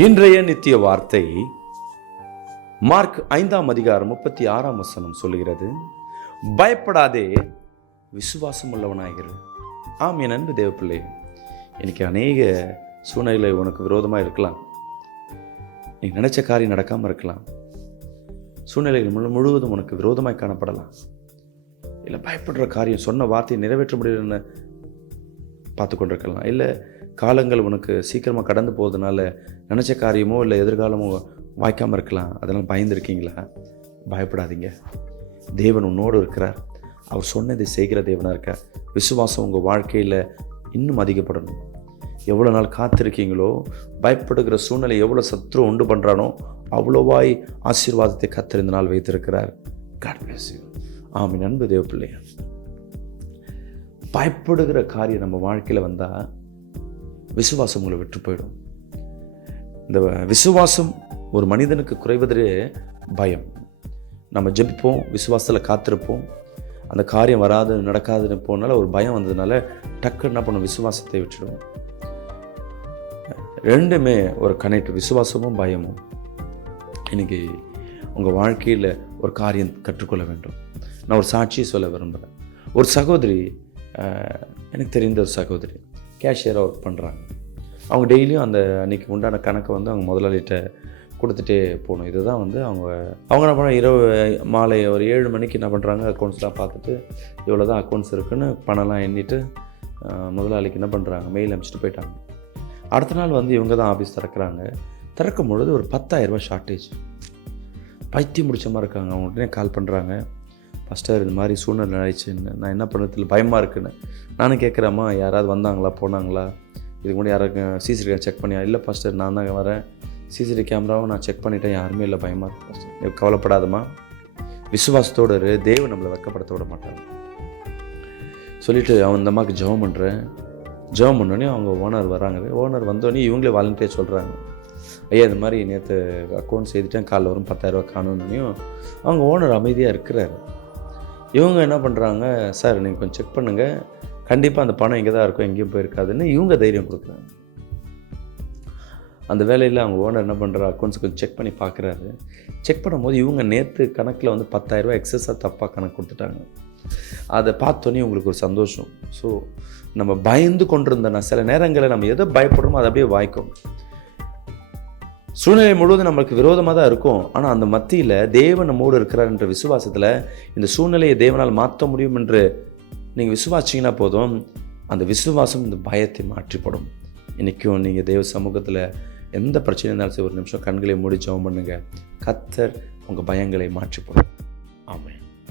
இன்றைய நித்திய வார்த்தை மார்க் 5:36 சொல்லுகிறது, பயப்படாதே, விசுவாசம் உள்ளவனாகிறது. ஆம் என் அன்பு தேவப்பிள்ளை, இன்னைக்கு அநேக சூழ்நிலை உனக்கு விரோதமாக இருக்கலாம். நீ நினைச்ச காரியம் நடக்காமல் இருக்கலாம். சூழ்நிலைகள் முழுவதும் உனக்கு விரோதமாய் காணப்படலாம். இல்லை பயப்படுற காரியம், சொன்ன வார்த்தையை நிறைவேற்ற முடியலன்னு பார்த்து கொண்டிருக்கலாம். இல்லை காலங்கள் உனக்கு சீக்கிரமாக கடந்து போவதனால நினச்ச காரியமோ இல்லை எதிர்காலமோ வாய்க்காமல் இருக்கலாம். அதெல்லாம் பயந்துருக்கீங்களா? பயப்படாதீங்க. தேவன் உன்னோடு இருக்கிறார். அவர் சொன்னதை செய்கிற தேவனாக இருக்கார். விசுவாசம் உங்கள் வாழ்க்கையில் இன்னும் அதிகப்படணும். எவ்வளோ நாள் காத்திருக்கீங்களோ, பயப்படுகிற சூழ்நிலை எவ்வளோ சத்ரு உண்டு பண்ணுறானோ அவ்வளோவாய் ஆசீர்வாதத்தை கர்த்தர் இந்த நாள் வைத்திருக்கிறார். God bless you. ஆமென். அன்பு தேவ பிள்ளையா, பயப்படுகிற காரியம் நம்ம வாழ்க்கையில் வந்தால் விசுவாசம் உங்களை விட்டு போயிடும். இந்த விசுவாசம் ஒரு மனிதனுக்கு குறைவதே பயம். நம்ம ஜெபிப்போம், விசுவாசத்தில் காத்திருப்போம், அந்த காரியம் வராது நடக்காதுன்னு போனால ஒரு பயம் வந்ததுனால டக்கு என்ன பண்ணும், விசுவாசத்தை விட்டுடுவோம். ரெண்டுமே ஒரு கனெக்ட், விசுவாசமும் பயமும். இன்னைக்கு உங்கள் வாழ்க்கையில் ஒரு காரியம் கற்றுக்கொள்ள வேண்டும். நான் ஒரு சாட்சியை சொல்ல விரும்புகிறேன். ஒரு சகோதரி, எனக்கு தெரிந்த ஒரு சகோதரி கேஷியராக ஒர்க் பண்ணுறாங்க. அவங்க டெய்லியும் அந்த அன்றைக்கி உண்டான கணக்கை அவங்க முதலாளிகிட்ட கொடுத்துட்டே போகணும். இதுதான் அவங்க என்ன பண்ண, இரவு மாலை ஒரு 7 மணிக்கு என்ன பண்ணுறாங்க, அக்கௌண்ட்ஸ்லாம் பார்த்துட்டு இவ்வளோ தான் அக்கௌண்ட்ஸ் இருக்குதுன்னு பணம்லாம் எண்ணிட்டு முதலாளிக்கு என்ன பண்ணுறாங்க, மெயில் அனுப்பிச்சிட்டு போயிட்டாங்க. அடுத்த நாள் இவங்க தான் ஆஃபீஸ் திறக்கிறாங்க. திறக்கும் பொழுது ஒரு 10,000 ரூபாய் ஷார்ட்டேஜ். பைத்தியம் முடிச்ச மாதிரி இருக்காங்க. அவங்க உடனே கால் பண்ணுறாங்க, ஃபஸ்ட்டாக இந்த மாதிரி சூழ்நிலை ஆயிடுச்சுன்னு, நான் என்ன பண்ணுறதுல பயமாக இருக்குன்னு. நானும் கேட்குறேம்மா, யாராவது வந்தாங்களா போனாங்களா, இதுக்கு முன்னாடி யாராவது சிசிடிவி செக் பண்ணியா? இல்லை ஃபஸ்ட்டு நான் தான் வரேன், சிசிடிவி கேமராவும் நான் செக் பண்ணிட்டேன், யாருமே இல்லை, பயமாக இருக்கு ஃபஸ்ட்டு. கவலைப்படாதம்மா, விசுவாசத்தோடு இரு, தேவன் நம்மளை வெட்கப்படுத்த விட மாட்டாங்க சொல்லிவிட்டு அவன் இந்த அம்மாவுக்கு ஜெபம் பண்ணுறேன். ஜெபம் பண்ணோடனே அவங்க ஓனர் வராங்க. ஓனர் வந்தோடனே இவங்களே வாலண்டியர் சொல்கிறாங்க, ஐயா இந்த மாதிரி நேற்று அக்கௌண்ட்ஸ் எழுதிட்டேன், காலைல வரும் 10,000 ரூபா காணுன்னொன்னையும் அவங்க ஓனர் அமைதியாக இருக்கிறாரு. இவங்க என்ன பண்ணுறாங்க, சார் நீங்கள் கொஞ்சம் செக் பண்ணுங்கள், கண்டிப்பாக அந்த பணம் இங்கே தான் இருக்கும், எங்கேயும் போயிருக்காதுன்னு இவங்க தைரியம் கொடுக்குறாங்க. அந்த வேலையில் அவங்க ஓனர் என்ன பண்ணுற, அக்கௌண்ட்ஸ் கொஞ்சம் செக் பண்ணி பார்க்குறாரு. செக் பண்ணும்போது இவங்க நேற்று கணக்கில் 10,000 ரூபா எக்ஸஸாக தப்பாக கணக்கு கொடுத்துட்டாங்க. அதை பார்த்தோன்னே உங்களுக்கு ஒரு சந்தோஷம். ஸோ நம்ம பயந்து கொண்டிருந்தோன்னா சில நேரங்களில் நம்ம எதை பயப்படுறோமோ அதை அப்படியே வாய்க்கும். சூழ்நிலை முழுவதும் நம்மளுக்கு விரோதமாக தான் இருக்கும். ஆனால் அந்த மத்தியில் தேவன் நம்மோடு இருக்கிறார் என்ற விசுவாசத்தில் இந்த சூழ்நிலையை தேவனால் மாற்ற முடியும் என்று நீங்கள் விசுவாசிங்கன்னா போதும், அந்த விசுவாசம் இந்த பயத்தை மாற்றிப்படும். இன்றைக்கும் நீங்கள் தேவ சமூகத்தில் எந்த பிரச்சனை இருந்தாலும் ஒரு நிமிஷம் கண்களை மூடி ஜெபம் பண்ணுங்கள். கர்த்தர் உங்கள் பயங்களை மாற்றிப்படும்.